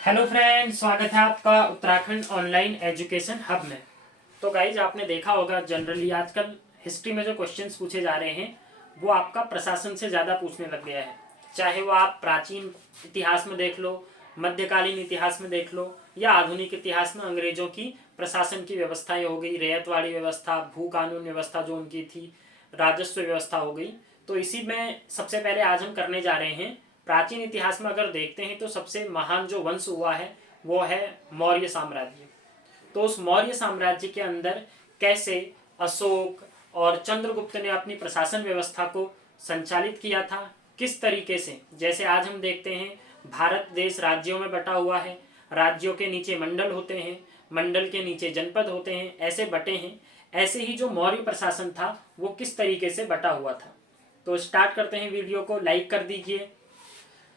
Hello friend, स्वागत है आपका उत्तराखंड ऑनलाइन एजुकेशन हब में। तो गाइज, आपने देखा होगा जनरली आजकल हिस्ट्री में जो क्वेश्चंस पूछे जा रहे हैं वो आपका प्रशासन से ज़्यादा पूछने लग गया है। चाहे वो आप प्राचीन इतिहास में देख लो, मध्यकालीन इतिहास में देख लो, या आधुनिक इतिहास में अंग्रेजों की प्रशासन की व्यवस्थाएं हो गई, रैयतवाड़ी व्यवस्था, भू कानून व्यवस्था जो उनकी थी, राजस्व व्यवस्था हो गई। तो इसी में सबसे पहले आज हम करने जा रहे हैं, प्राचीन इतिहास में अगर देखते हैं तो सबसे महान जो वंश हुआ है वो है मौर्य साम्राज्य। तो उस मौर्य साम्राज्य के अंदर कैसे अशोक और चंद्रगुप्त ने अपनी प्रशासन व्यवस्था को संचालित किया था, किस तरीके से, जैसे आज हम देखते हैं भारत देश राज्यों में बटा हुआ है, राज्यों के नीचे मंडल होते हैं, मंडल के नीचे जनपद होते हैं, ऐसे बटे हैं। ऐसे ही जो मौर्य प्रशासन था वो किस तरीके से बटा हुआ था। तो स्टार्ट करते हैं, वीडियो को लाइक कर दीजिए।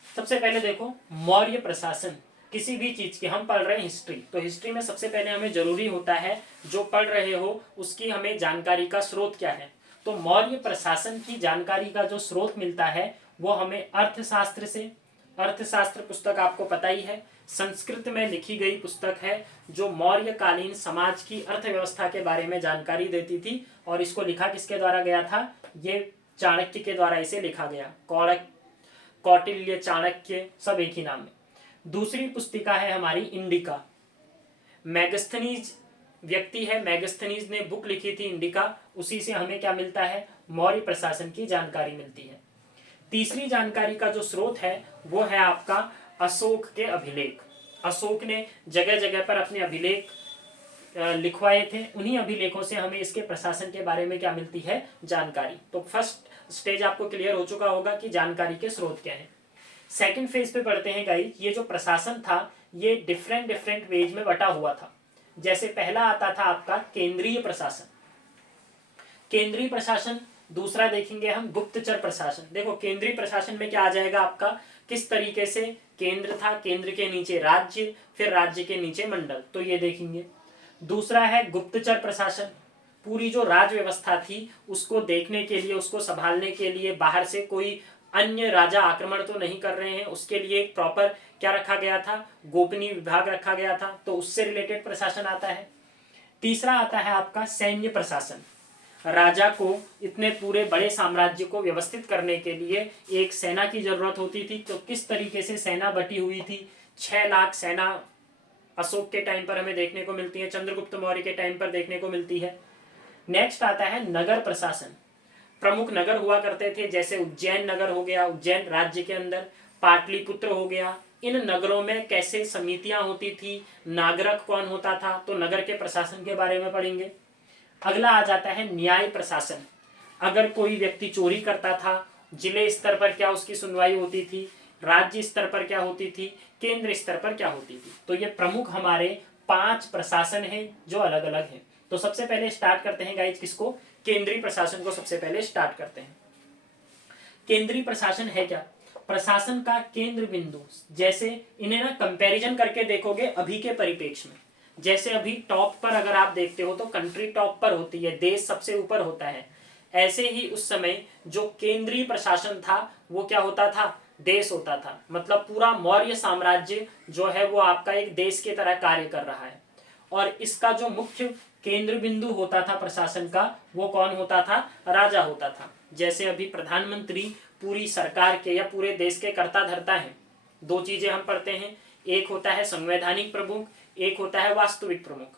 सबसे पहले देखो, मौर्य प्रशासन किसी भी चीज की, हम पढ़ रहे हैं हिस्ट्री, तो हिस्ट्री में सबसे पहले हमें जरूरी होता है जो पढ़ रहे हो उसकी हमें जानकारी का स्रोत क्या है। तो मौर्य प्रशासन की जानकारी का जो स्रोत मिलता है वो हमें अर्थशास्त्र से। अर्थशास्त्र पुस्तक आपको पता ही है, संस्कृत में लिखी गई पुस्तक है जो मौर्यकालीन समाज की अर्थव्यवस्था के बारे में जानकारी देती थी। और इसको लिखा किसके द्वारा गया था? ये चाणक्य के द्वारा इसे लिखा गया। कौटिल्य, चाणक्य, सब एक ही नाम है। दूसरी पुस्तिका है हमारी इंडिका। मैगस्थनीज व्यक्ति है, मैगस्थनीज ने बुक लिखी थी इंडिका, उसी से हमें क्या मिलता है? मौर्य प्रशासन की जानकारी मिलती है। तीसरी जानकारी का जो स्रोत है वो है आपका अशोक के अभिलेख। अशोक ने जगह जगह पर अपने अभिलेख लिखवाए थे, उन्हीं अभिलेखों से हमें इसके प्रशासन के बारे में क्या मिलती है? जानकारी। तो फर्स्ट स्टेज आपको क्लियर हो चुका होगा कि जानकारी के स्रोत क्या है। सेकंड फेज पे पढ़ते हैं गाइस, ये जो प्रशासन था ये डिफरेंट डिफरेंट वेज में बटा हुआ था। जैसे पहला आता था आपका केंद्रीय प्रशासन। केंद्रीय प्रशासन। दूसरा देखेंगे हम गुप्तचर प्रशासन। देखो केंद्रीय प्रशासन में क्या आ जाएगा आपका, किस तरीके से केंद्र था, केंद्र के नीचे राज्य, फिर राज्य के नीचे मंडल, तो ये देखेंगे। दूसरा है गुप्तचर प्रशासन। पूरी जो राज व्यवस्था थी उसको देखने के लिए, उसको संभालने के लिए बाहर से कोई अन्य राजा आक्रमण तो नहीं कर रहे हैं, उसके लिए एक प्रॉपर क्या रखा गया था? गोपनीय विभाग रखा गया था, तो उससे रिलेटेड प्रशासन आता है। तीसरा आता है आपका सैन्य प्रशासन। राजा को इतने पूरे बड़े साम्राज्य को व्यवस्थित करने के लिए एक सेना की जरूरत होती थी, तो किस तरीके से सेना बटी हुई थी? 6 लाख सेना अशोक के टाइम पर हमें देखने को मिलती है, चंद्रगुप्त मौर्य के टाइम पर देखने को मिलती है। नेक्स्ट आता है नगर प्रशासन। प्रमुख नगर हुआ करते थे, जैसे उज्जैन नगर हो गया, उज्जैन राज्य के अंदर, पाटलिपुत्र हो गया। इन नगरों में कैसे समितियां होती थी, नागरक कौन होता था, तो नगर के प्रशासन के बारे में पढ़ेंगे। अगला आ जाता है न्याय प्रशासन। अगर कोई व्यक्ति चोरी करता था, जिले स्तर पर क्या उसकी सुनवाई होती थी, राज्य स्तर पर क्या होती थी, केंद्र स्तर पर क्या होती थी। तो ये प्रमुख हमारे 5 प्रशासन हैं जो अलग अलग हैं। तो सबसे पहले स्टार्ट करते हैं गाइज किसको? केंद्रीय प्रशासन को सबसे पहले स्टार्ट करते हैं। केंद्रीय प्रशासन है क्या? प्रशासन का केंद्र बिंदु। जैसे इन्हें ना कंपैरिजन करके देखोगे अभी के परिप्रेक्ष्य में, जैसे अभी टॉप पर अगर आप देखते हो तो कंट्री टॉप पर होती है, देश सबसे ऊपर होता है, ऐसे ही उस समय जो केंद्रीय प्रशासन था वो क्या होता था? देश होता था। मतलब पूरा मौर्य साम्राज्य जो है वो आपका एक देश की तरह कार्य कर रहा है। और इसका जो मुख्य केंद्र बिंदु होता था प्रशासन का, वो कौन होता था? राजा होता था। जैसे अभी प्रधानमंत्री पूरी सरकार के या पूरे देश के कर्ता धर्ता है। 2 चीजें हम पढ़ते हैं, एक होता है संवैधानिक प्रमुख, एक होता है वास्तविक प्रमुख।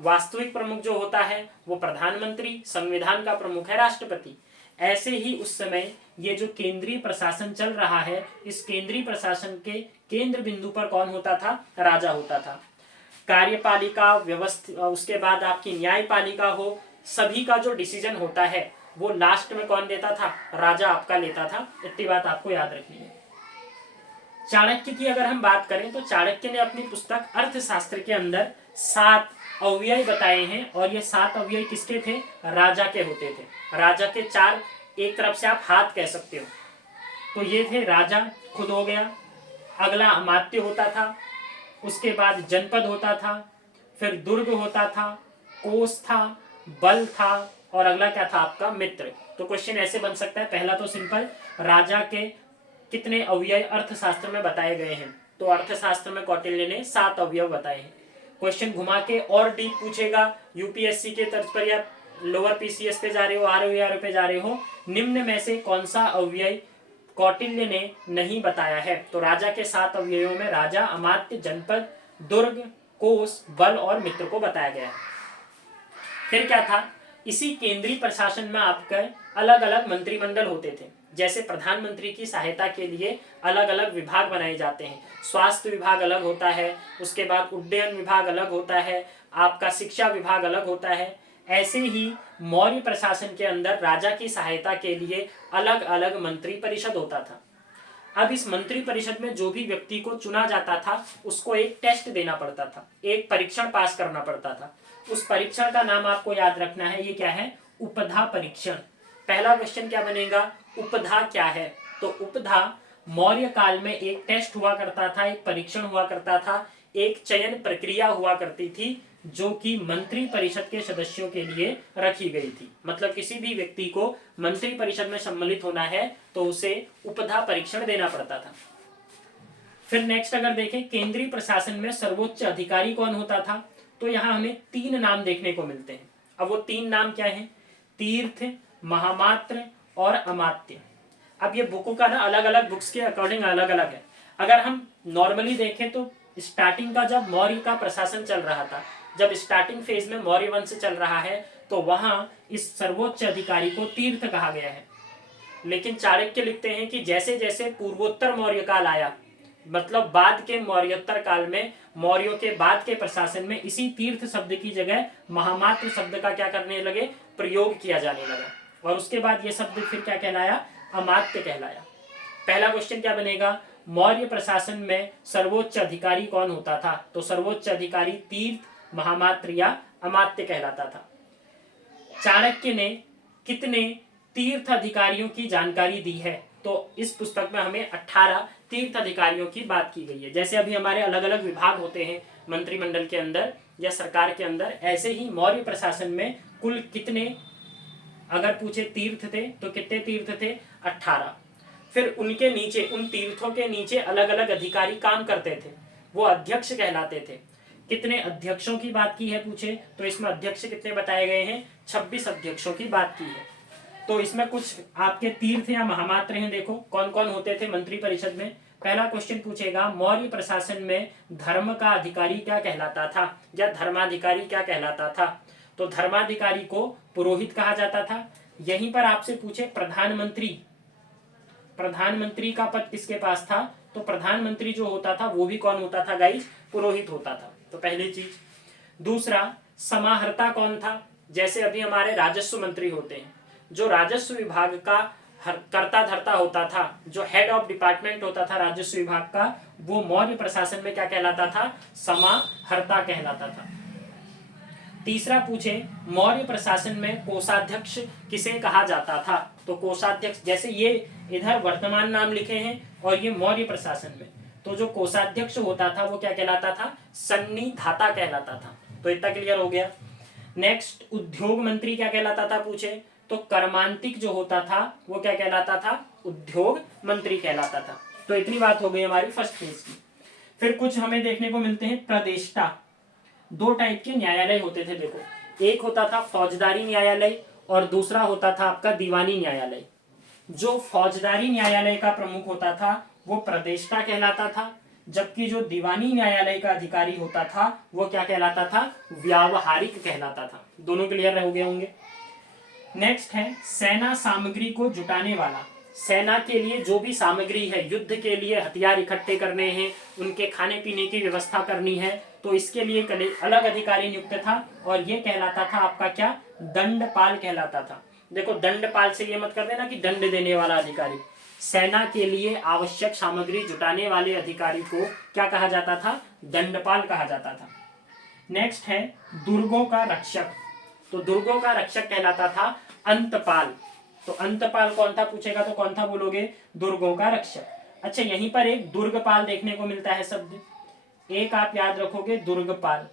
वास्तविक प्रमुख जो होता है वो प्रधानमंत्री, संविधान का प्रमुख है राष्ट्रपति। ऐसे ही उस समय ये जो केंद्रीय प्रशासन चल रहा है, इस केंद्रीय प्रशासन के केंद्र बिंदु पर कौन होता था? राजा होता था। कार्यपालिका व्यवस्थित, उसके बाद आपकी न्यायपालिका हो, सभी का जो डिसीजन होता है वो लास्ट में कौन देता था? राजा आपका लेता था। इतनी बात आपको याद रखनी है। चाणक्य की अगर हम बात करें तो चाणक्य ने अपनी पुस्तक अर्थशास्त्र के अंदर 7 अव्यय बताए हैं, और ये 7 अव्यय किसके थे? राजा के होते थे। राजा के 4, एक तरफ से आप हाथ कह सकते हो, तो ये थे राजा खुद हो गया, अगला अमात्य होता था, उसके बाद जनपद होता था, फिर दुर्ग होता था, कोष था, बल था, और अगला क्या था आपका? मित्र। तो क्वेश्चन ऐसे बन सकता है, पहला तो सिंपल, राजा के कितने अव्यय अर्थशास्त्र में बताए गए हैं? तो अर्थशास्त्र में कौटिल्य ने 7 अवयव बताए हैं। क्वेश्चन घुमा के और डीप पूछेगा यूपीएससी के तर्ज पर या लोअर पीसीएस पे जा रहे हो, आरओ पे जा रहे हो, निम्न में से कौन सा अव्यय कौटिल्य ने नहीं बताया है? तो राजा के 7 अव्ययों में राजा, अमात्य, जनपद, दुर्ग, कोष, बल और मित्र को बताया गया है। फिर क्या था, इसी केंद्रीय प्रशासन में आपके अलग अलग मंत्रिमंडल होते थे। जैसे प्रधानमंत्री की सहायता के लिए अलग अलग विभाग बनाए जाते हैं। स्वास्थ्य विभाग अलग होता है, उसके बाद उड्डयन विभाग अलग होता है, आपका शिक्षा विभाग अलग होता है। ऐसे ही मौर्य प्रशासन के अंदर राजा की सहायता के लिए अलग अलग मंत्री परिषद होता था। अब इस मंत्री परिषद में जो भी व्यक्ति को चुना जाता था उसको एक टेस्ट देना पड़ता था, एक परीक्षण पास करना पड़ता था। उस परीक्षण का नाम आपको याद रखना है, ये क्या है? उपधा परीक्षण। पहला क्वेश्चन क्या बनेगा? उपधा क्या है? तो उपधा मौर्य काल में एक टेस्ट हुआ करता था, एक परीक्षण हुआ करता था, एक चयन प्रक्रिया हुआ करती थी जो कि मंत्री परिषद के सदस्यों के लिए रखी गई थी। मतलब किसी भी व्यक्ति को मंत्री परिषद में सम्मिलित होना है तो उसे उपधा परीक्षण देना पड़ता था। फिर नेक्स्ट अगर देखें, केंद्रीय प्रशासन में सर्वोच्च अधिकारी कौन होता था? तो यहाँ हमें 3 नाम देखने को मिलते हैं। अब वो 3 नाम क्या हैं? तीर्थ, महामात्र और अमात्य। अब ये बुकों का ना अलग अलग बुक्स के अकॉर्डिंग अलग अलग है। अगर हम नॉर्मली देखें तो स्टार्टिंग का जब मौर्य का प्रशासन चल रहा था, जब स्टार्टिंग फेज में मौर्य वंश चल रहा है, तो वहां इस सर्वोच्च अधिकारी को तीर्थ कहा गया है। लेकिन चाणक्य लिखते हैं कि जैसे जैसे पूर्वोत्तर मौर्य काल आया, मतलब बाद के मौर्योत्तर काल में, मौर्यों के बाद के प्रशासन में इसी तीर्थ शब्द की जगह महामात्र शब्द का क्या करने लगे? प्रयोग किया जाने लगा। और उसके बाद ये शब्द फिर क्या कहलाया? अमात्य कहलाया। पहला क्वेश्चन क्या बनेगा? मौर्य प्रशासन में सर्वोच्च अधिकारी कौन होता था? तो सर्वोच्च अधिकारी तीर्थ, महामात्र या अमात्य कहलाता था। चाणक्य ने कितने तीर्थ अधिकारियों की जानकारी दी है? तो इस पुस्तक में हमें 18 तीर्थ अधिकारियों की बात की गई है। जैसे अभी हमारे अलग अलग विभाग होते हैं मंत्रिमंडल के अंदर या सरकार के अंदर, ऐसे ही मौर्य प्रशासन में कुल कितने, अगर पूछे तीर्थ थे तो कितने तीर्थ थे? 18। फिर उनके नीचे, उन तीर्थों के नीचे अलग अलग अधिकारी काम करते थे, वो अध्यक्ष कहलाते थे। कितने अध्यक्षों की बात की है पूछे तो इसमें अध्यक्ष कितने बताए गए हैं? 26 अध्यक्षों की बात की है। तो इसमें कुछ आपके तीर्थ या महामात्र हैं, देखो कौन कौन होते थे मंत्री परिषद में। पहला क्वेश्चन पूछेगा, मौर्य प्रशासन में धर्म का अधिकारी क्या कहलाता था या धर्माधिकारी क्या कहलाता था? तो धर्माधिकारी को पुरोहित कहा जाता था। यहीं पर आपसे पूछे प्रधानमंत्री, प्रधानमंत्री का पद किसके पास था? तो प्रधानमंत्री जो होता था वो भी कौन होता था गाइस? पुरोहित होता था। तो पहली चीज। दूसरा, समाहर्ता कौन था? जैसे अभी हमारे राजस्व मंत्री होते हैं, जो राजस्व विभाग का कर्ता धर्ता होता था, जो हेड ऑफ डिपार्टमेंट होता था राजस्व विभाग का, वो मौर्य प्रशासन में क्या कहलाता था? समाहर्ता कहलाता था। तीसरा पूछे, मौर्य प्रशासन में कोषाध्यक्ष किसे कहा जाता था? तो कोषाध्यक्ष, जैसे ये इधर वर्तमान नाम लिखे हैं और ये मौर्य प्रशासन में, तो जो कोषाध्यक्ष होता था वो क्या कहलाता था? सन्निधाता कहलाता था। तो इतना क्लियर हो गया। नेक्स्ट, उद्योग मंत्री क्या कहलाता था पूछे तो कर्मांतिक जो होता था वो क्या कहलाता था? उद्योग मंत्री कहलाता था। तो इतनी बात हो गई हमारी फर्स्ट फेज की। फिर कुछ हमें देखने को मिलते हैं प्रदेष्टा। 2 टाइप के न्यायालय होते थे, देखो, एक होता था फौजदारी न्यायालय और दूसरा होता था आपका दीवानी न्यायालय। जो फौजदारी न्यायालय का प्रमुख होता था वो प्रदेष्टा कहलाता था, जबकि जो दीवानी न्यायालय का अधिकारी होता था वो क्या कहलाता था? व्यावहारिक कहलाता था। दोनों क्लियर हो गए होंगे। नेक्स्ट है सेना सामग्री को जुटाने वाला। सेना के लिए जो भी सामग्री है, युद्ध के लिए हथियार इकट्ठे करने हैं, उनके खाने पीने की व्यवस्था करनी है, तो इसके लिए अलग अधिकारी नियुक्त था और ये कहलाता था आपका क्या? दंडपाल कहलाता था। देखो, दंडपाल से ये मत कर देना कि दंड देने वाला अधिकारी। सेना के लिए आवश्यक सामग्री जुटाने वाले अधिकारी को क्या कहा जाता था? दंडपाल कहा जाता था। नेक्स्ट है दुर्गों का रक्षक। तो दुर्गों का रक्षक कहलाता था अंतपाल। तो अंतपाल कौन था पूछेगा तो कौन था बोलोगे? दुर्गों का रक्षक। अच्छा, यहीं पर एक दुर्गपाल देखने को मिलता है शब्द, एक आप याद रखोगे, दुर्गपाल।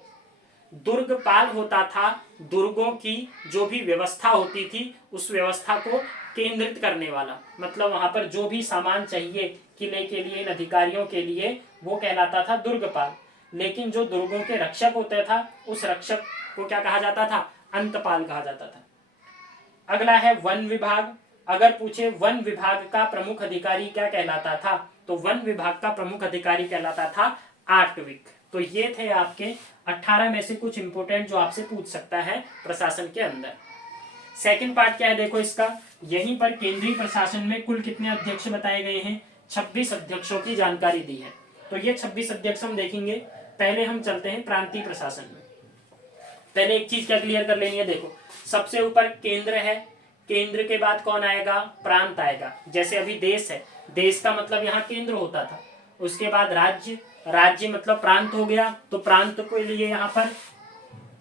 दुर्गपाल होता था दुर्गों की जो भी व्यवस्था होती थी उस व्यवस्था को केंद्रित करने वाला, मतलब वहां पर जो भी सामान चाहिए किले के लिए, इन अधिकारियों के लिए, वो कहलाता था दुर्गपाल। लेकिन जो दुर्गों के रक्षक होता था, उस रक्षक को क्या कहा जाता था? अंतपाल कहा जाता था। अगला है वन विभाग। अगर पूछे वन विभाग का प्रमुख अधिकारी क्या कहलाता था, तो वन विभाग का प्रमुख अधिकारी कहलाता था आर्टविक। तो ये थे आपके 18 में से कुछ इंपोर्टेंट जो आपसे पूछ सकता है प्रशासन के अंदर। सेकंड पार्ट क्या है देखो इसका, यहीं पर केंद्रीय प्रशासन में कुल कितने अध्यक्ष बताए गए हैं? 26 अध्यक्षों की जानकारी दी है। तो ये 26 अध्यक्ष हम देखेंगे। पहले हम चलते हैं प्रांतीय प्रशासन में। पहले एक चीज क्या क्लियर कर लेनी है, देखो सबसे ऊपर केंद्र है, केंद्र के बाद कौन आएगा? प्रांत आएगा। जैसे अभी देश है, देश का मतलब यहाँ केंद्र होता था। उसके बाद राज्य, राज्य मतलब प्रांत हो गया, तो प्रांत के लिए यहाँ पर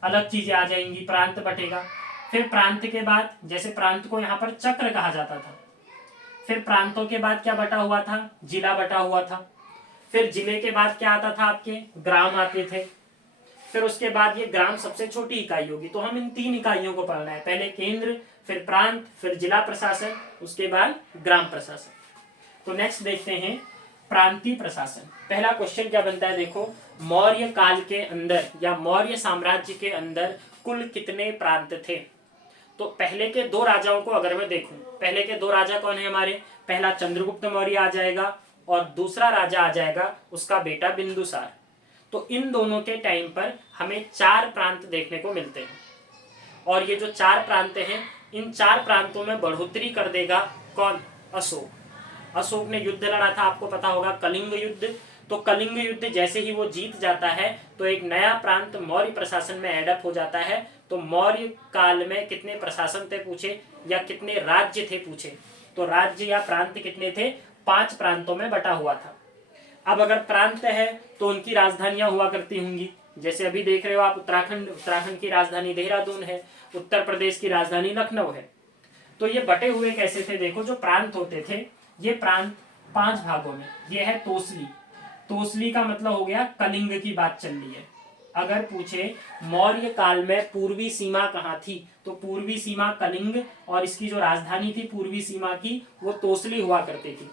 अलग चीजें आ जाएंगी, प्रांत बटेगा। फिर प्रांत के बाद, जैसे प्रांत को यहाँ पर चक्र कहा जाता था। फिर प्रांतों के बाद क्या बटा हुआ था? जिला बटा हुआ था। फिर जिले के बाद क्या आता था? आपके ग्राम आते थे। फिर उसके बाद ये ग्राम सबसे छोटी इकाई होगी। तो हम इन 3 इकाइयों को पढ़ना है, पहले केंद्र, फिर प्रांत, फिर जिला प्रशासन, उसके बाद ग्राम प्रशासन। तो नेक्स्ट देखते हैं प्रांतीय प्रशासन। पहला क्वेश्चन क्या बनता है देखो, मौर्य काल के अंदर या मौर्य साम्राज्य के अंदर कुल कितने प्रांत थे? तो पहले के 2 राजाओं को अगर मैं देखूं, पहले के 2 राजा कौन है हमारे? पहला चंद्रगुप्त मौर्य आ जाएगा और दूसरा राजा आ जाएगा उसका बेटा बिंदुसार। तो इन दोनों के टाइम पर हमें 4 प्रांत देखने को मिलते हैं। और ये जो 4 प्रांत हैं, इन 4 प्रांतों में बढ़ोतरी कर देगा कौन? अशोक। अशोक ने युद्ध लड़ा था, आपको पता होगा, कलिंग युद्ध। तो कलिंग युद्ध जैसे ही वो जीत जाता है तो एक नया प्रांत मौर्य प्रशासन में एडअप हो जाता है। तो मौर्य काल में कितने प्रशासन थे पूछे, या कितने राज्य थे पूछे, तो राज्य या प्रांत कितने थे? 5 प्रांतों में बटा हुआ था। अब अगर प्रांत है तो उनकी राजधानियां हुआ करती होंगी। जैसे अभी देख रहे हो आप उत्तराखंड, उत्तराखंड की राजधानी देहरादून है, उत्तर प्रदेश की राजधानी लखनऊ है। तो ये बटे हुए कैसे थे देखो, जो प्रांत होते थे ये प्रांत 5 भागों में। ये है तोसली। तोसली का मतलब हो गया कलिंग की बात चल रही है। अगर पूछे मौर्य काल में पूर्वी सीमा कहाँ थी, तो पूर्वी सीमा कलिंग, और इसकी जो राजधानी थी पूर्वी सीमा की वो तोसली हुआ करती थी।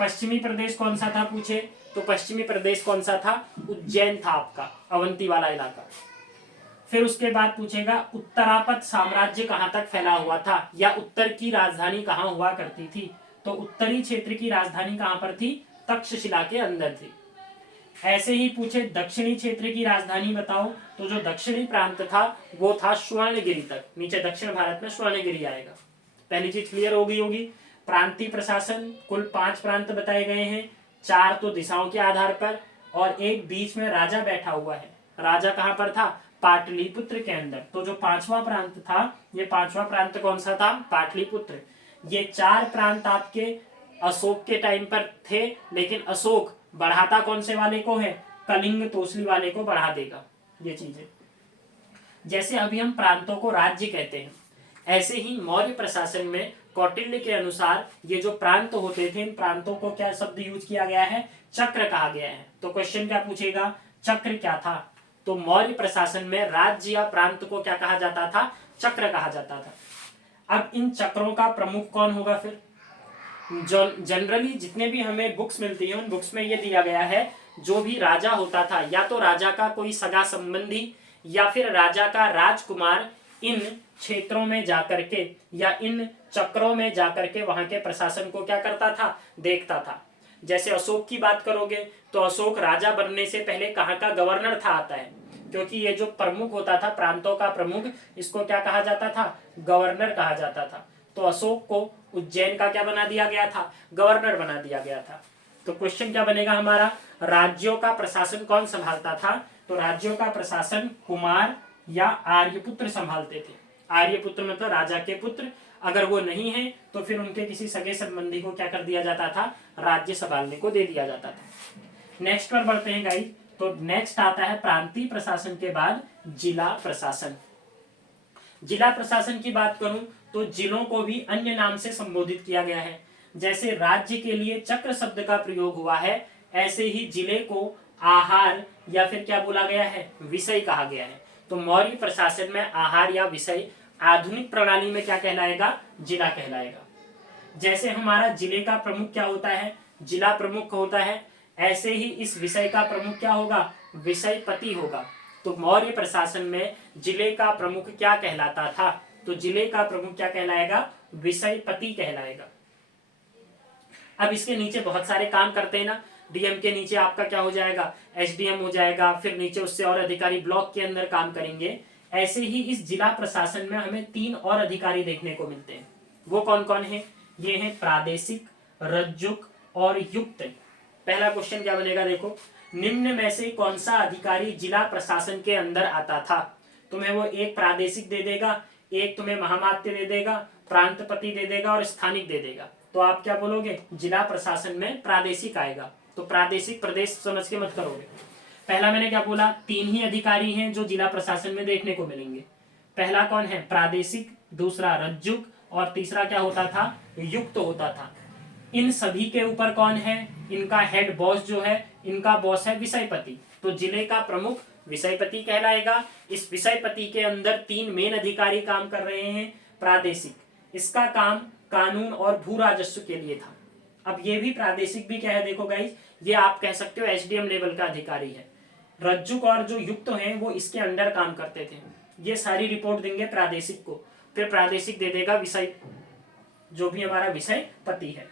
पश्चिमी प्रदेश कौन सा था पूछे, तो पश्चिमी प्रदेश कौन सा था? उज्जैन था आपका, अवंती वाला इलाका। फिर उसके बाद पूछेगा उत्तरापद साम्राज्य कहाँ तक फैला हुआ था, या उत्तर की राजधानी कहाँ हुआ करती थी, तो उत्तरी क्षेत्र की राजधानी कहाँ पर थी? तक्षशिला के अंदर थी। ऐसे ही पूछे दक्षिणी क्षेत्र की राजधानी बताओ, तो जो दक्षिणी प्रांत था वो था स्वर्णगिरी तक। नीचे दक्षिण भारत में स्वर्णगिरी आएगा। पहली चीज क्लियर हो गई होगी। प्रांतीय प्रशासन कुल 5 प्रांत बताए गए हैं, 4 तो दिशाओं के आधार पर, और एक बीच में राजा बैठा हुआ है। राजा कहाँ पर था? पाटलिपुत्र के अंदर। तो जो 5वां प्रांत था, ये 5वां प्रांत कौन सा था? पाटलिपुत्र। ये 4 प्रांत आपके अशोक के टाइम पर थे, लेकिन अशोक बढ़ाता कौन से वाले को है? कलिंग तोसली वाले को बढ़ा देगा। ये चीजें जैसे अभी हम प्रांतों को राज्य कहते हैं, ऐसे ही मौर्य प्रशासन में कौटिल्य के अनुसार ये जो प्रांत होते थे, इन प्रांतों को क्या शब्द यूज किया गया है? चक्र कहा गया है। तो क्वेश्चन क्या पूछेगा, चक्र क्या था? तो मौर्य प्रशासन में राज्य या प्रांत को क्या कहा जाता था? चक्र कहा जाता था। अब इन चक्रों का प्रमुख कौन होगा? फिर जनरली जितने भी हमें बुक्स मिलती है उन बुक्स में ये दिया गया है, जो भी राजा होता था, या तो राजा का कोई सगा संबंधी या फिर राजा का राजकुमार इन क्षेत्रों में जाकर के या इन चक्रों में जाकर के वहां के प्रशासन को क्या करता था? देखता था। जैसे अशोक की बात करोगे तो अशोक राजा बनने से पहले कहाँ का गवर्नर था आता है, क्योंकि ये जो प्रमुख होता था प्रांतों का प्रमुख, इसको क्या कहा जाता था? गवर्नर कहा जाता था। तो अशोक को उज्जैन का क्या बना दिया गया था? गवर्नर बना दिया गया था। तो क्वेश्चन क्या बनेगा हमारा, राज्यों का प्रशासन कौन संभालता था? तो राज्यों का प्रशासन कुमार या आर्यपुत्र संभालते थे। आर्यपुत्र मतलब राजा के पुत्र, अगर वो नहीं है तो फिर उनके किसी सगे संबंधी को क्या कर दिया जाता था? राज्य संभालने को दे दिया जाता था। नेक्स्ट पर बढ़ते हैं गाइस। तो नेक्स्ट आता है प्रांतीय प्रशासन के बाद जिला प्रशासन। जिला प्रशासन की बात करूं तो जिलों को भी अन्य नाम से संबोधित किया गया है। जैसे राज्य के लिए चक्र शब्द का प्रयोग हुआ है, ऐसे ही जिले को आहार या फिर क्या बोला गया है? विषय कहा गया है। तो मौर्य प्रशासन में आहार या विषय आधुनिक प्रणाली में क्या कहलाएगा? जिला कहलाएगा। जैसे हमारा जिले का प्रमुख क्या होता है, जिला प्रमुख होता है, ऐसे ही इस विषय का प्रमुख क्या होगा, विषयपति होगा। तो मौर्य प्रशासन में जिले का प्रमुख क्या कहलाता था, तो जिले का प्रमुख क्या कहलाएगा, विषयपति कहलाएगा। अब इसके नीचे बहुत सारे काम करते हैं ना, डीएम के नीचे आपका क्या हो जाएगा, एसडीएम हो जाएगा, फिर नीचे उससे और अधिकारी ब्लॉक के अंदर काम करेंगे। ऐसे ही इस जिला प्रशासन में हमें 3 और अधिकारी देखने को मिलते हैं। वो कौन कौन है, ये है प्रादेशिक, रज्जुक और युक्त। पहला क्वेश्चन क्या बनेगा, देखो, निम्न में से कौन सा अधिकारी जिला प्रशासन के अंदर आता था। तुम्हें वो एक प्रादेशिक दे देगा, एक तुम्हें महामात्य दे देगा, प्रांतपति दे देगा और स्थानिक दे देगा। तो आप क्या बोलोगे, जिला प्रशासन में प्रादेशिक आएगा। तो प्रादेशिक प्रदेश समझ के मत करोगे। पहला मैंने क्या बोला, 3 ही अधिकारी हैं जो जिला प्रशासन में देखने को मिलेंगे। पहला कौन है, प्रादेशिक, दूसरा रज्जुक और तीसरा क्या होता था, युक्त होता था। इन सभी के ऊपर कौन है, इनका हेड बॉस जो है, इनका बॉस है विषयपति। तो जिले का प्रमुख विषयपति कहलाएगा। इस विषयपति के अंदर 3 मेन अधिकारी काम कर रहे हैं। प्रादेशिक, इसका काम कानून और भू राजस्व के लिए था। अब ये भी प्रादेशिक भी क्या है, देखो गाइस, ये आप कह सकते हो एसडीएम लेवल का अधिकारी है। रज्जुक और जो युक्त हैं वो इसके अंडर काम करते थे। ये सारी रिपोर्ट देंगे प्रादेशिक को, फिर प्रादेशिक दे देगा विषय, जो भी हमारा विषय पति है।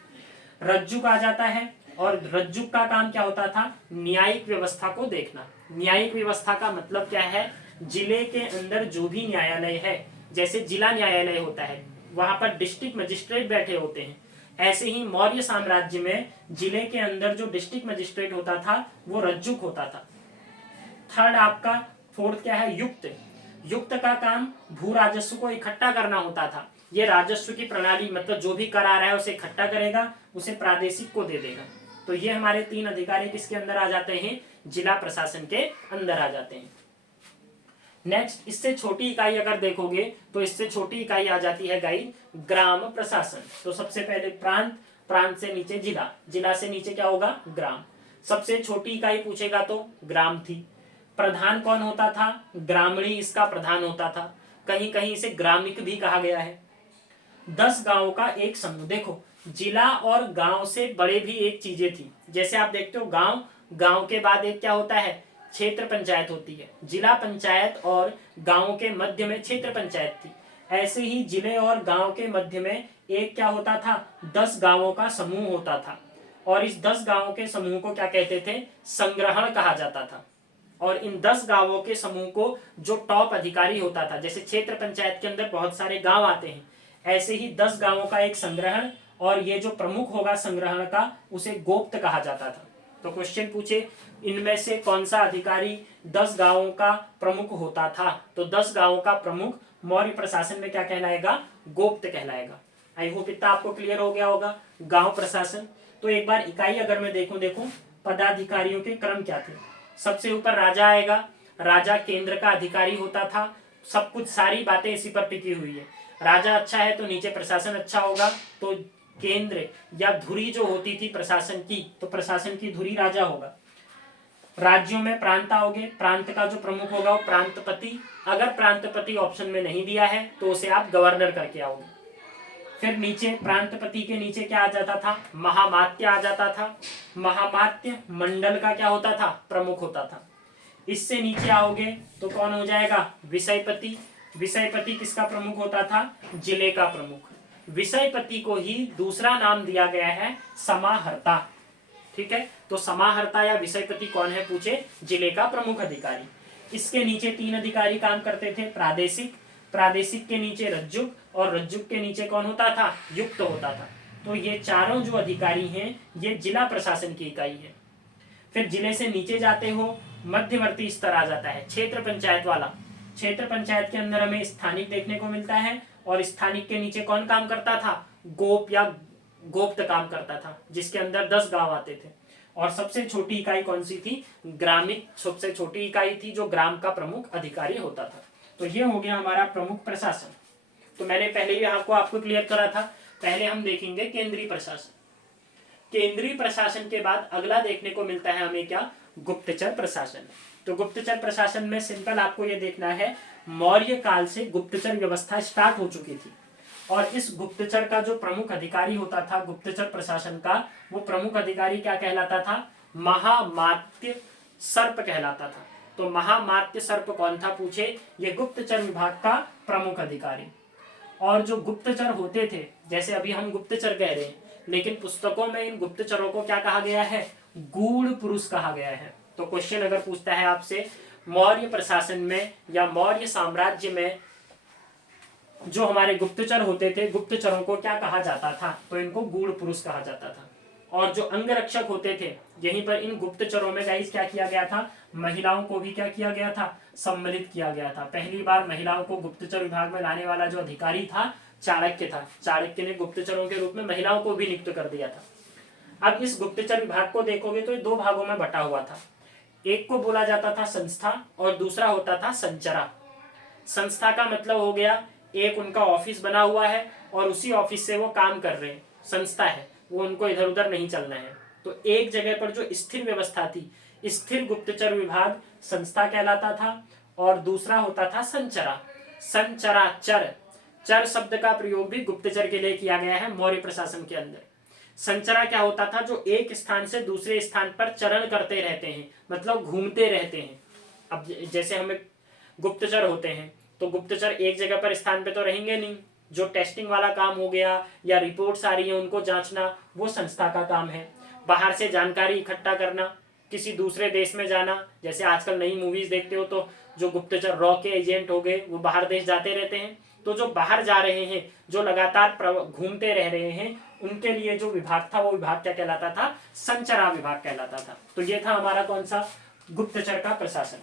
रज्जुक आ जाता है और रज्जुक का काम क्या होता था, न्यायिक व्यवस्था को देखना। न्यायिक व्यवस्था का मतलब क्या है, जिले के अंदर जो भी न्यायालय है, जैसे जिला न्यायालय होता है वहां पर डिस्ट्रिक्ट मजिस्ट्रेट बैठे होते हैं, ऐसे ही मौर्य साम्राज्य में जिले के अंदर जो डिस्ट्रिक्ट मजिस्ट्रेट होता था वो रज्जुक होता था। थर्ड आपका, फोर्थ क्या है, युक्त। युक्त का काम भू राजस्व को इकट्ठा करना होता था। ये राजस्व की प्रणाली, मतलब जो भी कर आ रहा है उसे इकट्ठा करेगा, उसे प्रादेशिक को दे देगा। तो ये हमारे 3 अधिकारी किसके अंदर आ जाते हैं, जिला प्रशासन के अंदर आ जाते हैं। नेक्स्ट, इससे छोटी इकाई अगर देखोगे तो इससे छोटी इकाई आ जाती है गाइस ग्राम प्रशासन। तो सबसे पहले प्रांत, प्रांत से नीचे जिला, जिला से नीचे क्या होगा, ग्राम। सबसे छोटी इकाई पूछेगा तो ग्राम थी। प्रधान कौन होता था, ग्रामीणी इसका प्रधान होता था। कहीं कहीं इसे ग्रामिक भी कहा गया है। 10 गांवों का एक समूह। देखो, जिला और गांव से बड़े भी एक चीजें थी। जैसे आप देखते हो गांव, गांव के बाद एक क्या होता है, क्षेत्र पंचायत होती है। जिला पंचायत और गांव के मध्य में क्षेत्र पंचायत थी। ऐसे ही जिले और गांव के मध्य में एक क्या होता था, 10 गांवों का समूह होता था। और इस 10 गांवों के समूह को क्या कहते थे, संग्रहण कहा जाता था। और इन 10 गांवों के समूह को जो टॉप अधिकारी होता था, जैसे क्षेत्र पंचायत के अंदर बहुत सारे गांव आते हैं, ऐसे ही 10 गांवों का एक संग्रहण, और ये जो प्रमुख होगा संग्रहण का, उसे गोप्त कहा जाता था। तो क्वेश्चन पूछे, इनमें से कौन सा अधिकारी 10 गांवों का प्रमुख होता था, तो 10 गांवों का प्रमुख मौर्य प्रशासन में क्या कहलाएगा, गोप्त कहलाएगा। आई होप इतना आपको क्लियर हो गया होगा गांव प्रशासन। तो एक बार इकाई अगर मैं देखो पदाधिकारियों के क्रम क्या थे। सबसे ऊपर राजा आएगा। राजा केंद्र का अधिकारी होता था। सब कुछ सारी बातें इसी पर टिकी हुई है। राजा अच्छा है तो नीचे प्रशासन अच्छा होगा। तो केंद्र या धुरी जो होती थी प्रशासन की, तो प्रशासन की धुरी राजा होगा। राज्यों में प्रांत आओगे, प्रांत का जो प्रमुख होगा वो प्रांतपति। अगर प्रांतपति ऑप्शन में नहीं दिया है तो उसे आप गवर्नर करके आओगे। फिर नीचे प्रांतपति के नीचे क्या आ जाता था, महामात्य आ जाता था। महामात्य मंडल का क्या होता था, प्रमुख होता था। इससे नीचे आओगे तो कौन हो जाएगा, विषयपति। विषयपति किसका प्रमुख होता था, जिले का प्रमुख। विषयपति को ही दूसरा नाम दिया गया है समाहर्ता। ठीक है, तो समाहर्ता या विषयपति कौन है पूछे, जिले का प्रमुख अधिकारी। इसके नीचे 3 अधिकारी काम करते थे, प्रादेशिक। प्रादेशिक के नीचे रज्जुक, और रज्जुक के नीचे कौन होता था, युक्त होता था। तो ये चारों जो अधिकारी हैं ये जिला प्रशासन की इकाई है। फिर जिले से नीचे जाते हो, मध्यवर्ती स्तर आ जाता है, क्षेत्र पंचायत वाला। क्षेत्र पंचायत के अंदर हमें स्थानिक देखने को मिलता है, और स्थानिक के नीचे कौन काम करता था, गोप या गोप्त काम करता था, जिसके अंदर 10 गांव आते थे। और सबसे छोटी इकाई कौन सी थी, ग्रामिक सबसे छोटी इकाई थी, जो ग्राम का प्रमुख अधिकारी होता था। तो ये हो गया हमारा प्रमुख प्रशासन। तो मैंने पहले ही आपको क्लियर करा था। पहले हम देखेंगे केंद्रीय प्रशासन। केंद्रीय प्रशासन के बाद अगला देखने को मिलता है हमें क्या, गुप्तचर प्रशासन। तो गुप्तचर प्रशासन में सिंपल आपको ये देखना है, मौर्य काल से गुप्तचर व्यवस्था स्टार्ट हो चुकी थी। और इस गुप्तचर का जो प्रमुख अधिकारी होता था गुप्तचर प्रशासन का, वो प्रमुख अधिकारी क्या कहलाता था? महामात्य सर्प कहलाता था। तो महामात्य सर्प कौन था पूछे? ये गुप्तचर विभाग का प्रमुख अधिकारी। और जो गुप्तचर होते थे, जैसे अभी हम गुप्तचर कह रहे हैं, लेकिन पुस्तकों में इन गुप्तचरों को क्या कहा गया है? गूढ़ पुरुष कहा गया है। तो क्वेश्चन अगर पूछता है आपसे मौर्य प्रशासन में या मौर्य साम्राज्य में जो हमारे गुप्तचर होते थे, गुप्तचरों को क्या कहा जाता था? तो इनको गूढ़ पुरुष कहा जाता था। और जो अंगरक्षक होते थे, यहीं पर इन गुप्तचरों में गाइस क्या किया गया था? महिलाओं को भी क्या किया गया था? सम्मिलित किया गया था। पहली बार महिलाओं को गुप्तचर विभाग में लाने वाला जो अधिकारी था चाणक्य था। चाणक्य ने गुप्तचरों के रूप में महिलाओं को भी नियुक्त कर दिया था। अब इस गुप्तचर विभाग को देखोगे तो ये दो भागों में बटा हुआ था। एक को बोला जाता था संस्था और दूसरा होता था संचरा। संस्था का मतलब हो गया एक उनका ऑफिस बना हुआ है और उसी ऑफिस से वो काम कर रहे हैं, संस्था है, वो उनको इधर उधर नहीं चलना है। तो एक जगह पर जो स्थिर व्यवस्था थी, स्थिर गुप्तचर विभाग संस्था कहलाता था। और दूसरा होता था संचरा। संचरा चर, चर शब्द का प्रयोग भी गुप्तचर के लिए किया गया है मौर्य प्रशासन के अंदर। संचरा क्या होता था? जो एक स्थान से दूसरे स्थान पर चरण करते रहते हैं, मतलब घूमते रहते हैं। अब जैसे हमें गुप्तचर होते हैं तो गुप्तचर एक जगह पर स्थान पे तो रहेंगे नहीं। जो टेस्टिंग वाला काम हो गया या रिपोर्ट्स आ रही है उनको जांचना, वो संस्था का काम है। बाहर से जानकारी इकट्ठा करना, किसी दूसरे देश में जाना, जैसे आजकल नई मूवीज देखते हो तो जो गुप्तचर रॉ के एजेंट हो गए वो बाहर देश जाते रहते हैं। तो जो बाहर जा रहे हैं, जो लगातार घूमते रह रहे हैं, उनके लिए जो विभाग था वो विभाग क्या कहलाता था? संचरा विभाग कहलाता था। तो ये था हमारा कौन सा? गुप्तचर का प्रशासन।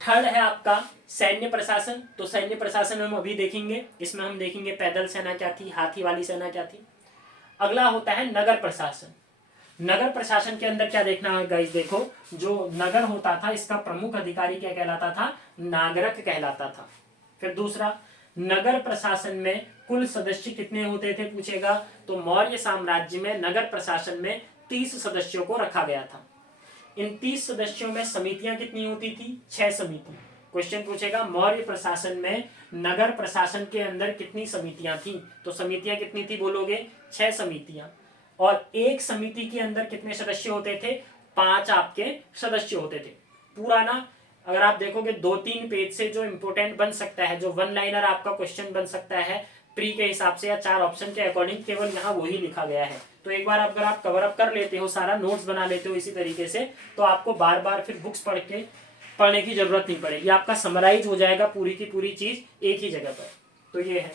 थर्ड है आपका सैन्य प्रशासन। तो सैन्य प्रशासन हम अभी देखेंगे। इसमें हम देखेंगे पैदल सेना क्या थी, हाथी वाली सेना क्या थी। अगला होता है नगर प्रशासन। नगर प्रशासन के अंदर क्या देखना है गाइस? देखो, जो नगर होता था इसका प्रमुख अधिकारी क्या कहलाता था? नागरक कहलाता था। फिर दूसरा, नगर प्रशासन में कुल सदस्य कितने होते थे पूछेगा? तो मौर्य साम्राज्य में नगर प्रशासन में 30 सदस्यों को रखा गया था। इन 30 सदस्यों में समितियां कितनी होती थी? 6 समिति। क्वेश्चन पूछेगा मौर्य प्रशासन में नगर प्रशासन के अंदर कितनी समितियां थी? तो समितियां कितनी थी बोलोगे? 6 समितियां। और एक समिति के अंदर कितने सदस्य होते थे? 5 आपके सदस्य होते थे। पूरा ना अगर आप देखोगे 2-3 पेज से जो इंपोर्टेंट बन सकता है, जो वन लाइनर आपका क्वेश्चन बन सकता है प्री के हिसाब से या 4 ऑप्शन के अकॉर्डिंग, केवल यहाँ वही लिखा गया है। तो एक बार अगर आप कवर अप कर लेते हो, सारा नोट्स बना लेते हो इसी तरीके से, तो आपको बार बार फिर बुक्स पढ़ने की जरूरत नहीं पड़ेगी। आपका समराइज हो जाएगा पूरी की पूरी चीज एक ही जगह पर। तो ये है।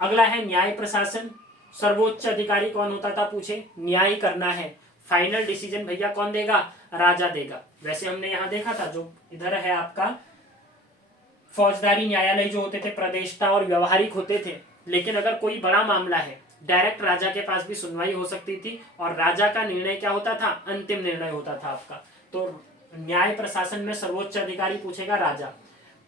अगला है न्याय प्रशासन। सर्वोच्च अधिकारी कौन होता था पूछे? न्याय करना है, फाइनल डिसीजन भैया कौन देगा? राजा देगा। वैसे हमने यहाँ देखा था, जो इधर है आपका फौजदारी न्यायालय जो होते थे प्रदेष्टा और व्यवहारिक होते थे, लेकिन अगर कोई बड़ा मामला है डायरेक्ट राजा के पास भी सुनवाई हो सकती थी और राजा का निर्णय क्या होता था? अंतिम निर्णय होता था आपका। तो न्याय प्रशासन में सर्वोच्च अधिकारी पूछेगा राजा।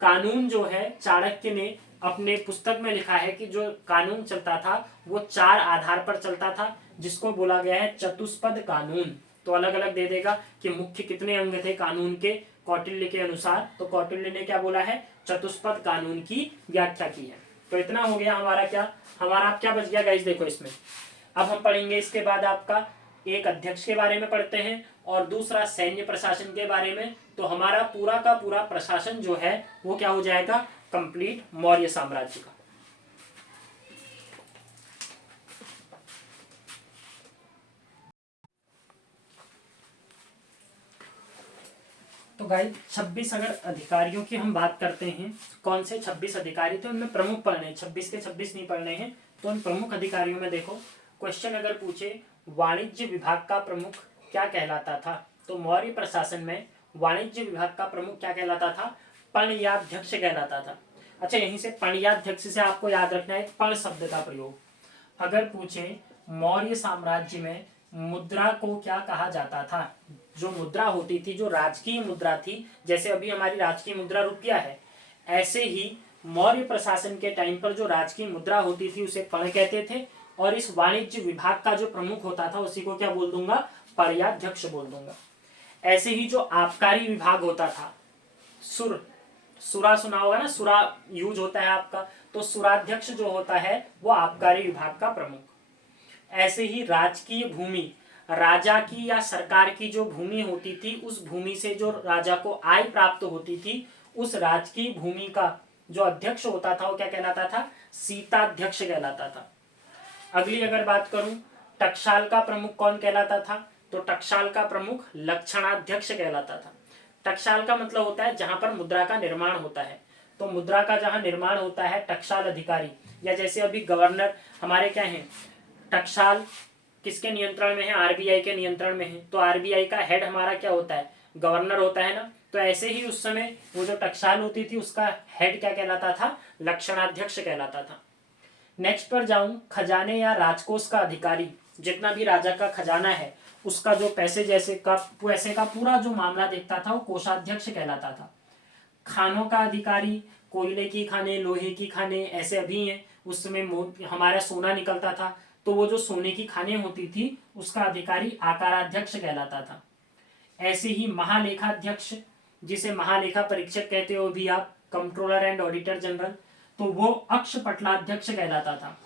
कानून जो है चाणक्य ने अपने पुस्तक में लिखा है कि जो कानून चलता था वो 4 आधार पर चलता था, जिसको बोला गया है चतुष्पद कानून। तो अलग अलग दे देगा कि मुख्य कितने अंग थे कानून के कौटिल्य के अनुसार। तो कौटिल्य ने क्या बोला है? चतुष्पद कानून की व्याख्या की है। तो इतना हो गया हमारा क्या बच गया गाइस? देखो इसमें अब हम पढ़ेंगे इसके बाद आपका एक अध्यक्ष के बारे में पढ़ते हैं और दूसरा सैन्य प्रशासन के बारे में। तो हमारा पूरा का पूरा प्रशासन जो है वो क्या हो जाएगा? कंप्लीट मौर्य साम्राज्य का। तो गाइस 26 अगर अधिकारियों की हम बात करते हैं, कौन से 26 अधिकारी थे उनमें प्रमुख पढ़ने हैं, 26 के 26 नहीं पढ़ने हैं। तो उन प्रमुख अधिकारियों में देखो, क्वेश्चन अगर पूछे वाणिज्य विभाग का प्रमुख क्या कहलाता था? तो मौर्य प्रशासन में वाणिज्य विभाग का प्रमुख क्या कहलाता था? पणयाध्यक्ष कहलाता था। अच्छा, यहीं से पणयाध्यक्ष से आपको याद रखना है पण शब्द का प्रयोग। अगर पूछे मौर्य साम्राज्य में मुद्रा को क्या कहा जाता था? जो मुद्रा होती थी, जो राजकीय मुद्रा थी, जैसे अभी हमारी राजकीय मुद्रा रुपया है, ऐसे ही मौर्य प्रशासन के टाइम पर जो राजकीय मुद्रा होती थी उसे पण कहते थे। और इस वाणिज्य विभाग का जो प्रमुख होता था उसी को क्या बोल दूंगा? पणयाध्यक्ष बोल दूंगा। ऐसे ही जो आबकारी विभाग होता था, सुर सुरा सुना होगा ना, सुरा यूज होता है आपका। तो सुराध्यक्ष जो होता है वो आबकारी विभाग का प्रमुख। ऐसे ही राजकीय भूमि, राजा की या सरकार की जो भूमि होती थी, उस भूमि से जो राजा को आय प्राप्त होती थी, उस राजकीय भूमि का जो अध्यक्ष होता था वो क्या कहलाता था? सीताध्यक्ष कहलाता था। अगली अगर बात करूं, टकसाल का प्रमुख कौन कहलाता था? तो टकसाल का प्रमुख लक्षणाध्यक्ष कहलाता था। टकसाल का मतलब होता है जहां पर मुद्रा का निर्माण होता है। तो मुद्रा का जहां निर्माण होता है टकसाल अधिकारी, या जैसे अभी गवर्नर हमारे क्या है, टकसाल किसके नियंत्रण में है? आरबीआई के नियंत्रण में है। तो आरबीआई का हेड हमारा क्या होता है? गवर्नर होता है ना। तो ऐसे ही उस समय वो जो टकसाल होती थी उसका हेड क्या कहलाता था? लक्षणाध्यक्ष कहलाता था। नेक्स्ट पर जाऊं, खजाने या राजकोष का अधिकारी, जितना भी राजा का खजाना है उसका जो पैसे पैसे का पूरा जो मामला देखता था वो कोषाध्यक्ष कहलाता था। खानों का अधिकारी, कोयले की खाने, लोहे की खाने, ऐसे अभी हैं, उस समय हमारा सोना निकलता था, तो वो जो सोने की खाने होती थी उसका अधिकारी आकाराध्यक्ष कहलाता था। ऐसे ही महालेखाध्यक्ष, जिसे महालेखा परीक्षक कहते हो भी आप, कंट्रोलर एंड ऑडिटर जनरल, तो वो अक्षपटलाध्यक्ष कहलाता था।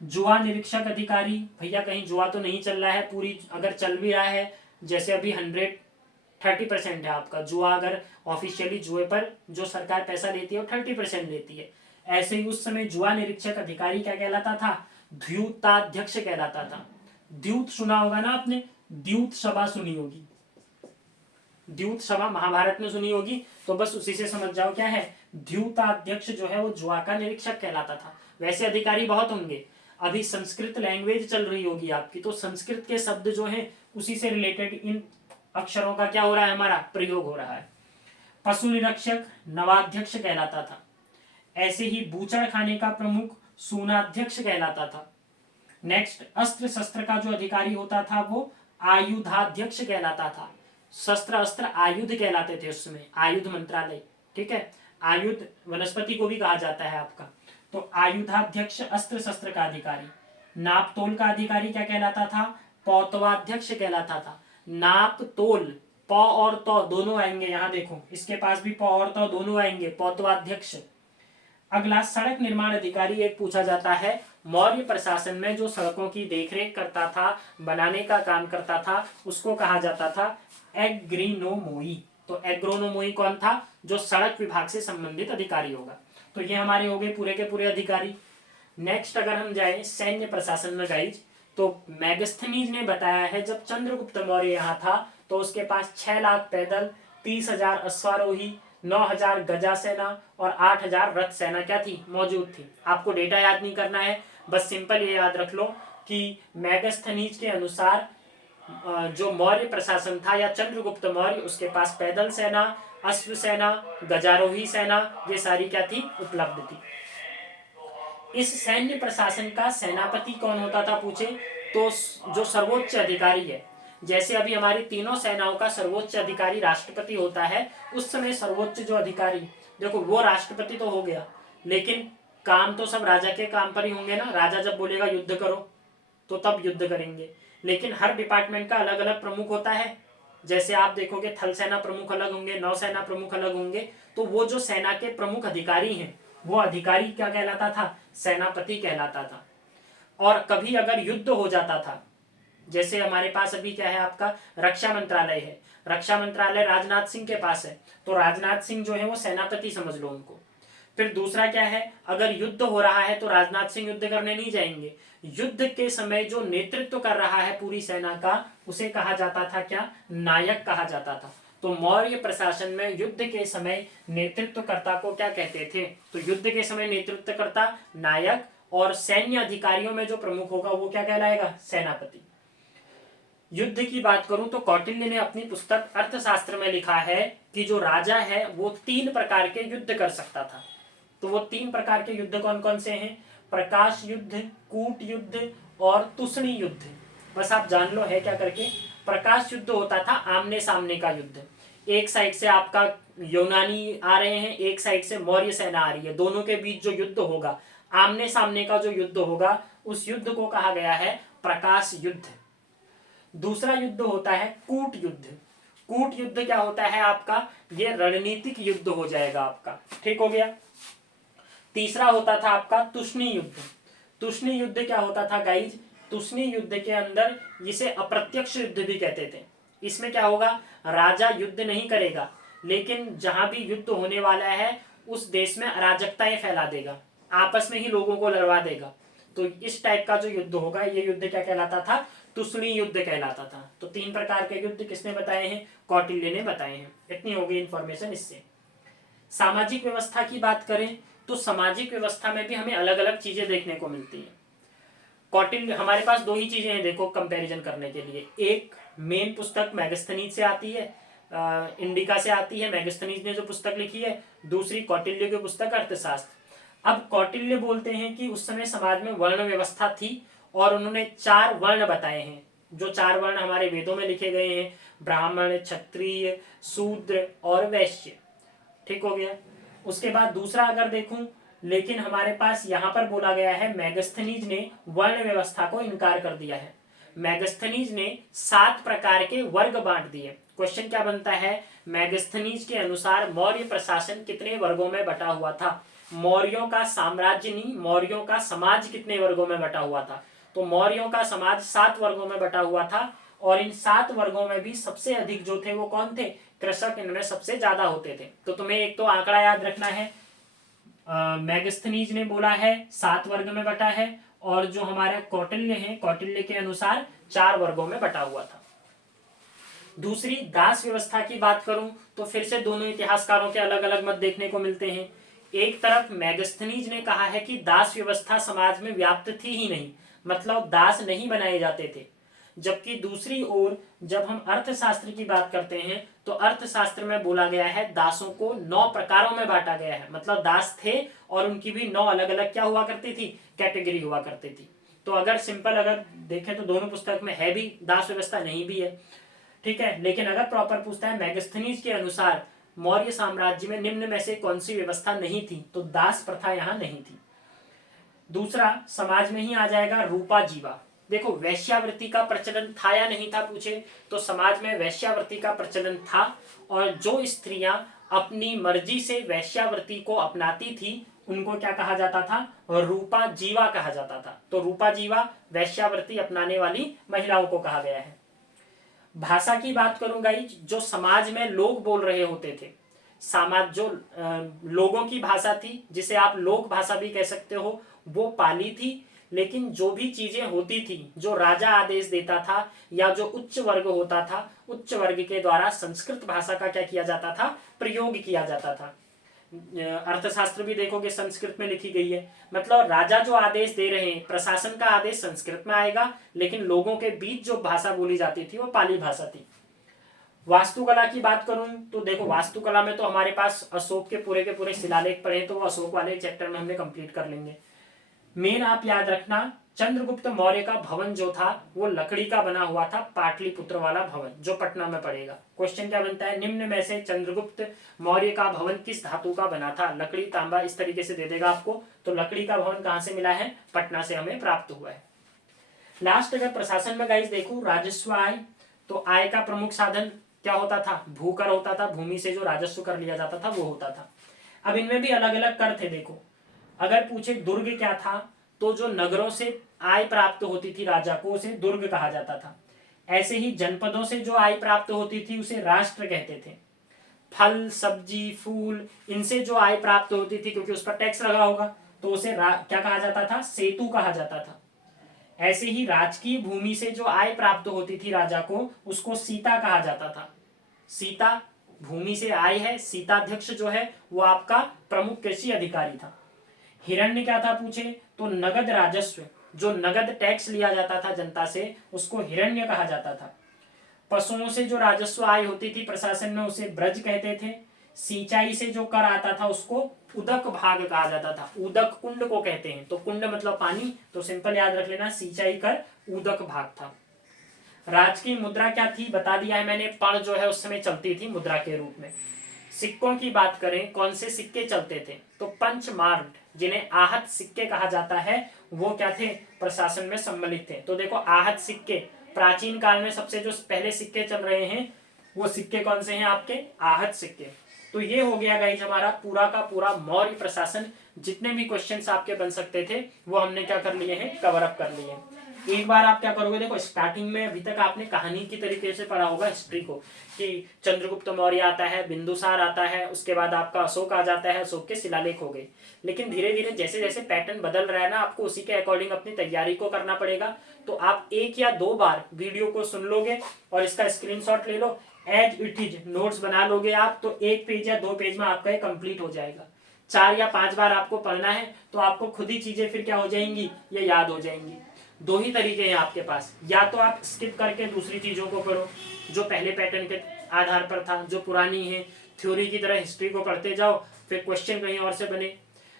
जुआ निरीक्षक अधिकारी, भैया कहीं जुआ तो नहीं चल रहा है, पूरी अगर चल भी रहा है, जैसे अभी 130% है आपका जुआ, अगर ऑफिशियली जुए पर जो सरकार पैसा लेती है वो 30% लेती है। ऐसे ही उस समय जुआ निरीक्षक अधिकारी क्या कहलाता था? द्यूताध्यक्ष कहलाता था। द्यूत सुना होगा ना आपने, द्यूत सभा सुनी होगी, द्यूत सभा महाभारत में सुनी होगी, तो बस उसी से समझ जाओ क्या है, द्यूताध्यक्ष जो है वो जुआ का निरीक्षक कहलाता था। वैसे अधिकारी बहुत होंगे। अभी संस्कृत लैंग्वेज चल रही होगी आपकी, तो संस्कृत के शब्द जो है उसी से रिलेटेड इन अक्षरों का क्या हो रहा है? हमारा प्रयोग हो रहा है। पशु निरीक्षक नवाध्यक्ष कहलाता था। ऐसे ही बूचड़ खाने का प्रमुख सूनाध्यक्ष कहलाता था। नेक्स्ट, अस्त्र शस्त्र का जो अधिकारी होता था वो आयुधाध्यक्ष कहलाता था। शस्त्र अस्त्र आयुध कहलाते थे उस समय, आयुध मंत्रालय, ठीक है। आयुध वनस्पति को भी कहा जाता है आपका। तो आयुधाध्यक्ष अस्त्र शस्त्र का अधिकारी। नाप तोल का अधिकारी क्या कहलाता था? पौतवाध्यक्ष कहलाता था। नाप तोल, प और तो दोनों आएंगे, यहाँ देखो इसके पास भी प और तो दोनों आएंगे, पौतवाध्यक्ष। अगला, सड़क निर्माण अधिकारी एक पूछा जाता है। मौर्य प्रशासन में जो सड़कों की देखरेख करता था, बनाने का काम करता था, उसको कहा जाता था एग्रीनोमोई। तो एग्रोनोमोई कौन था? जो सड़क विभाग से संबंधित अधिकारी होगा। तो ये हमारे हो गए पूरे के पूरे अधिकारी। नेक्स्ट अगर हम जाए सैन्य प्रशासन में गाइज, तो मैगस्थनीज ने बताया है जब चंद्रगुप्त मौर्य यहाँ था तो उसके पास 6 लाख पैदल, 30,000 अश्वारोही, 9,000 गजा सेना और 8,000 रथ सेना क्या थी? मौजूद थी। आपको डेटा याद नहीं करना है, बस सिंपल ये याद रख लो कि मैगस्थनीज के अनुसार जो मौर्य प्रशासन था या चंद्रगुप्त मौर्य, उसके पास पैदल सेना, अश्व सेना, गजारोही सेना, ये सारी क्या थी? उपलब्ध थी। इस सैन्य प्रशासन का सेनापति कौन होता था पूछे तो जो सर्वोच्च अधिकारी है, जैसे अभी हमारी तीनों सेनाओं का सर्वोच्च अधिकारी राष्ट्रपति होता है, उस समय सर्वोच्च जो अधिकारी, देखो वो राष्ट्रपति तो हो गया, लेकिन काम तो सब राजा के काम पर ही होंगे ना। राजा जब बोलेगा युद्ध करो तो तब युद्ध करेंगे, लेकिन हर डिपार्टमेंट का अलग अलग प्रमुख होता है। जैसे आप देखोगे थल सेना प्रमुख अलग होंगे, नौसेना प्रमुख अलग होंगे, तो वो जो सेना के प्रमुख अधिकारी हैं वो अधिकारी क्या कहलाता था? सेनापति कहलाता था। और कभी अगर युद्ध हो जाता था, जैसे हमारे पास अभी क्या है आपका रक्षा मंत्रालय है, रक्षा मंत्रालय राजनाथ सिंह के पास है, तो राजनाथ सिंह जो है वो सेनापति समझ लो उनको। फिर दूसरा क्या है, अगर युद्ध हो रहा है तो राजनाथ सिंह युद्ध करने नहीं जाएंगे, युद्ध के समय जो नेतृत्व कर रहा है पूरी सेना का उसे कहा जाता था क्या? नायक कहा जाता था। तो मौर्य प्रशासन में युद्ध के समय नेतृत्वकर्ता को क्या कहते थे? तो युद्ध के समय नेतृत्वकर्ता नायक, और सैन्य अधिकारियों में जो प्रमुख होगा वो क्या कहलाएगा? सेनापति। युद्ध की बात करूं तो कौटिल्य ने अपनी पुस्तक अर्थशास्त्र में लिखा है कि जो राजा है वो 3 प्रकार के युद्ध कर सकता था। तो वो 3 प्रकार के युद्ध कौन कौन से हैं? प्रकाश युद्ध, कूट युद्ध और तुषणी युद्ध। बस आप जान लो है क्या करके। प्रकाश युद्ध होता था आमने सामने का युद्ध, एक साइड से आपका यूनानी आ रहे हैं, एक साइड से मौर्य सेना आ रही है, दोनों के बीच जो युद्ध होगा, आमने सामने का जो युद्ध होगा, उस युद्ध को कहा गया है प्रकाश युद्ध। दूसरा युद्ध होता है कूट युद्ध। कूट युद्ध क्या होता है आपका, ये रणनीतिक युद्ध हो जाएगा आपका, ठीक हो गया। तीसरा होता था आपका तुष्णी युद्ध। तुष्णी युद्ध क्या होता था गाइज, तुष्णी युद्ध के अंदर इसे अप्रत्यक्ष युद्ध भी कहते थे। इसमें क्या होगा, राजा युद्ध नहीं करेगा, लेकिन जहां भी युद्ध होने वाला है उस देश में अराजकताएं फैला देगा, आपस में ही लोगों को लड़वा देगा। तो इस टाइप का जो युद्ध होगा, ये युद्ध क्या कहलाता था, तुष्णी युद्ध कहलाता था। तो 3 प्रकार के युद्ध किसने बताए हैं, कौटिल्य ने बताए हैं। इतनी होगी इंफॉर्मेशन इससे। सामाजिक व्यवस्था की बात करें तो सामाजिक व्यवस्था में भी हमें अलग अलग चीजें देखने को मिलती हैं। कौटिल्य, हमारे पास 2 ही चीजें हैं देखो कंपैरिजन करने के लिए। एक मेन पुस्तक मैगस्थनीज से आती है, इंडिका से आती है, मैगस्थनीज ने जो पुस्तक लिखी है। दूसरी कौटिल्य की पुस्तक अर्थशास्त्र। अब कौटिल्य बोलते हैं कि उस समय समाज में वर्ण व्यवस्था थी और उन्होंने 4 वर्ण बताए हैं, जो 4 वर्ण हमारे वेदों में लिखे गए हैं, ब्राह्मण, क्षत्रिय, शूद्र और वैश्य, ठीक हो गया। उसके बाद दूसरा अगर देखूं, लेकिन हमारे पास यहां पर बोला गया है मैगस्थनीज ने वर्ण व्यवस्था को इनकार कर दिया है। मैगस्थनीज ने 7 प्रकार के वर्ग बांट दिए। क्वेश्चन क्या बनता है, मैगस्थनीज के अनुसार मौर्य प्रशासन कितने वर्गों में बटा हुआ था, मौर्यों का साम्राज्य नहीं, मौर्यों का समाज कितने वर्गों में बटा हुआ था। तो मौर्यों का समाज 7 वर्गों में बटा हुआ था, और इन 7 वर्गों में भी सबसे अधिक जो थे वो कौन थे, कृषक इनमें सबसे ज्यादा होते थे। तो तुम्हें एक तो आंकड़ा याद रखना है, मैगस्थनीज ने बोला है 7 वर्ग में बटा है, और जो हमारे कौटिल्य है, कौटिल्य के अनुसार 4 वर्गों में बटा हुआ था। दूसरी दास व्यवस्था की बात करूं तो फिर से दोनों इतिहासकारों के अलग अलग मत देखने को मिलते हैं। एक तरफ मैगस्थनीज ने कहा है कि दास व्यवस्था समाज में व्याप्त थी ही नहीं, मतलब दास नहीं बनाए जाते थे। जबकि दूसरी ओर जब हम अर्थशास्त्र की बात करते हैं तो अर्थशास्त्र में बोला गया है दासों को 9 प्रकारों में बांटा गया है, मतलब दास थे और उनकी भी 9 अलग अलग क्या हुआ करती थी, कैटेगरी हुआ करती थी। तो अगर सिंपल अगर देखें तो दोनों पुस्तक में है भी दास व्यवस्था, नहीं भी है, ठीक है। लेकिन अगर प्रॉपर पूछता है मैगस्थनीज के अनुसार मौर्य साम्राज्य में निम्न में से कौन सी व्यवस्था नहीं थी, तो दास प्रथा यहां नहीं थी। दूसरा समाज में ही आ जाएगा रूपा जीवा। देखो वैश्यावृत्ति का प्रचलन था या नहीं था पूछे, तो समाज में वैश्यावृत्ति का प्रचलन था, और जो स्त्रियां अपनी मर्जी से वैश्यावृत्ति को अपनाती थी उनको क्या कहा जाता था, रूपा जीवा कहा जाता था। तो रूपा जीवा वैश्यावृत्ति अपनाने वाली महिलाओं को कहा गया है। भाषा की बात करूं गाइज, जो समाज में लोग बोल रहे होते थे, समाज जो लोगों की भाषा थी, जिसे आप लोक भाषा भी कह सकते हो, वो पाली थी। लेकिन जो भी चीजें होती थी, जो राजा आदेश देता था या जो उच्च वर्ग होता था, उच्च वर्ग के द्वारा संस्कृत भाषा का क्या किया जाता था, प्रयोग किया जाता था। अर्थशास्त्र भी देखोगे संस्कृत में लिखी गई है, मतलब राजा जो आदेश दे रहे हैं, प्रशासन का आदेश संस्कृत में आएगा, लेकिन लोगों के बीच जो भाषा बोली जाती थी वो पाली भाषा थी। वास्तुकला की बात करूं तो देखो वास्तुकला में तो हमारे पास अशोक के पूरे शिलालेख पढ़े, तो वो अशोक वाले चैप्टर में हमने कंप्लीट कर लेंगे। मेन आप याद रखना, चंद्रगुप्त मौर्य का भवन जो था वो लकड़ी का बना हुआ था, पाटलिपुत्र वाला भवन जो पटना में पड़ेगा। क्वेश्चन क्या बनता है, निम्न में से चंद्रगुप्त मौर्य का भवन किस धातु का बना था, लकड़ी, तांबा, इस तरीके से दे देगा आपको। तो लकड़ी का भवन कहां से मिला है, पटना से हमें प्राप्त हुआ है। लास्ट अगर प्रशासन में गाइस देखो राजस्व आय, तो आय का प्रमुख साधन क्या होता था, भूकर होता था, भूमि से जो राजस्व कर लिया जाता था वो होता था। अब इनमें भी अलग अलग कर थे। देखो अगर पूछे दुर्ग क्या था, तो जो नगरों से आय प्राप्त होती थी राजा को, उसे दुर्ग कहा जाता था। ऐसे ही जनपदों से जो आय प्राप्त होती थी उसे राष्ट्र कहते थे। फल, सब्जी, फूल, इनसे जो आय प्राप्त होती थी, क्योंकि उस पर टैक्स लगा होगा, तो उसे क्या कहा जाता था, सेतु कहा जाता था। ऐसे ही राजकीय भूमि से जो आय प्राप्त होती थी राजा को, उसको सीता कहा जाता था। सीता भूमि से आय है, सीताध्यक्ष जो है वो आपका प्रमुख कृषि अधिकारी था। हिरण्य क्या था पूछे, तो नगद राजस्व, जो नगद टैक्स लिया जाता था जनता से, उसको हिरण्य कहा जाता था। पशुओं से जो राजस्व आय होती थी प्रशासन में, उसे ब्रज कहते थे। सिंचाई से जो कर आता था उसको उदक भाग कहा जाता था, उदक कुंड को कहते हैं। तो कुंड मतलब पानी, तो सिंपल याद रख लेना, सिंचाई कर उदक भाग था। राजकीय मुद्रा क्या थी बता दिया है मैंने, पण जो है उस समय चलती थी मुद्रा के रूप में। सिक्कों की बात करें, कौन से सिक्के चलते थे, तो पंचमार्ग, जिन्हें आहत सिक्के कहा जाता है, वो क्या थे, प्रशासन में सम्मिलित थे। तो देखो आहत सिक्के, प्राचीन काल में सबसे जो पहले सिक्के चल रहे हैं वो सिक्के कौन से हैं आपके? आहत सिक्के। तो ये हो गया गाइज हमारा पूरा का पूरा मौर्य प्रशासन। जितने भी क्वेश्चंस आपके बन सकते थे वो हमने क्या कर लिए हैं? कवर अप कर लिए हैं। एक बार आप क्या करोगे, देखो स्टार्टिंग में अभी तक आपने कहानी की तरीके से पढ़ा होगा हिस्ट्री को, कि चंद्रगुप्त मौर्य आता है, बिंदुसार आता है, उसके बाद आपका अशोक आ जाता है, अशोक के शिलालेख हो गए। लेकिन धीरे धीरे जैसे जैसे पैटर्न बदल रहा है ना, आपको उसी के अकॉर्डिंग अपनी तैयारी को करना पड़ेगा। तो आप 1 या 2 बार वीडियो को सुन लोगे और इसका स्क्रीनशॉट ले लो, एज इट इज नोट्स बना लोगे आप, तो 1 पेज या 2 पेज में आपका ये कंप्लीट हो जाएगा। 4 या 5 बार आपको पढ़ना है तो आपको खुद ही चीजें फिर क्या हो जाएंगी? ये याद हो जाएंगी। 2 ही तरीके हैं आपके पास, या तो आप स्किप करके दूसरी चीजों को पढ़ो जो पहले पैटर्न के आधार पर था, जो पुरानी है, थ्योरी की तरह हिस्ट्री को पढ़ते जाओ, फिर क्वेश्चन कहीं और से बने।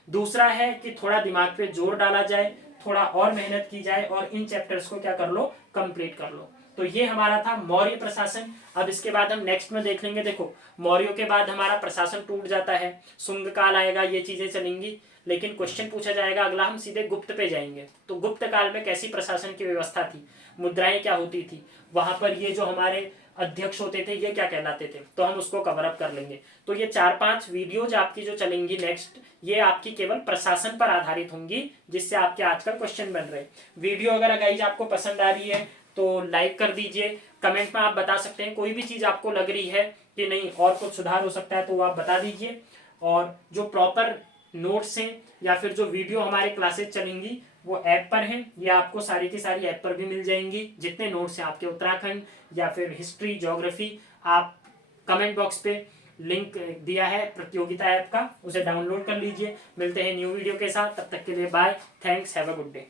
दूसरा है कि थोड़ा दिमाग पे जोर डाला जाए, थोड़ा और मेहनत की जाए और इन चैप्टर्स को क्या कर लो? कंप्लीट कर लो। तो ये हमारा था मौर्य प्रशासन। अब इसके बाद हम नेक्स्ट में देख लेंगे। देखो मौर्यों के बाद हमारा प्रशासन टूट जाता है, शुंग काल आएगा, ये चीजें चलेंगी। लेकिन क्वेश्चन पूछा जाएगा अगला, हम सीधे गुप्त पे जाएंगे। तो गुप्त काल में कैसी प्रशासन की व्यवस्था थी, मुद्राएं क्या होती थी, वहां पर ये जो हमारे अध्यक्ष होते थे ये क्या कहलाते थे, तो हम उसको कवर अप कर लेंगे। तो ये 4-5 वीडियोज आपकी जो चलेंगी नेक्स्ट, ये आपकी केवल प्रशासन पर आधारित होंगी, जिससे आपके आजकल क्वेश्चन बन रहे हैं। वीडियो अगर गाइज आपको पसंद आ रही है तो लाइक कर दीजिए। कमेंट में आप बता सकते हैं कोई भी चीज आपको लग रही है कि नहीं और कुछ सुधार हो सकता है तो वो आप बता दीजिए। और जो प्रॉपर नोट्स हैं या फिर जो वीडियो हमारे क्लासेस चलेंगी वो ऐप पर हैं, या आपको सारी की सारी ऐप पर भी मिल जाएंगी। जितने नोट्स हैं आपके उत्तराखंड या फिर हिस्ट्री, ज्योग्राफी, आप कमेंट बॉक्स पे लिंक दिया है प्रतियोगिता ऐप का, उसे डाउनलोड कर लीजिए। मिलते हैं न्यू वीडियो के साथ, तब तक के लिए bye, thanks, have a good day.